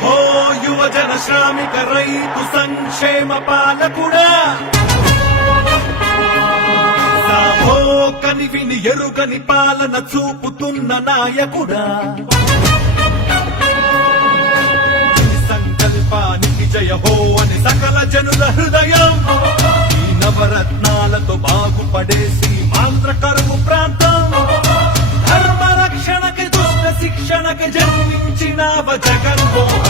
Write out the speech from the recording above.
సాహో యువజన శ్రామిక రైతు సంక్షేమ పాలకుడా, సాహో కనివిని ఎరుగని పాలన చూపుతున్న నాయకుడా, సంకల్పానికి జయ హో అని సకల జనుల హృదయం, ఈ నవరత్నాలతో బాగుపడేసి ఆంధ్ర కరువు ప్రాంతం, ధర్మ రక్షణకి దుష్ట శిక్షణకి జన్మించిన జగన్మోహన్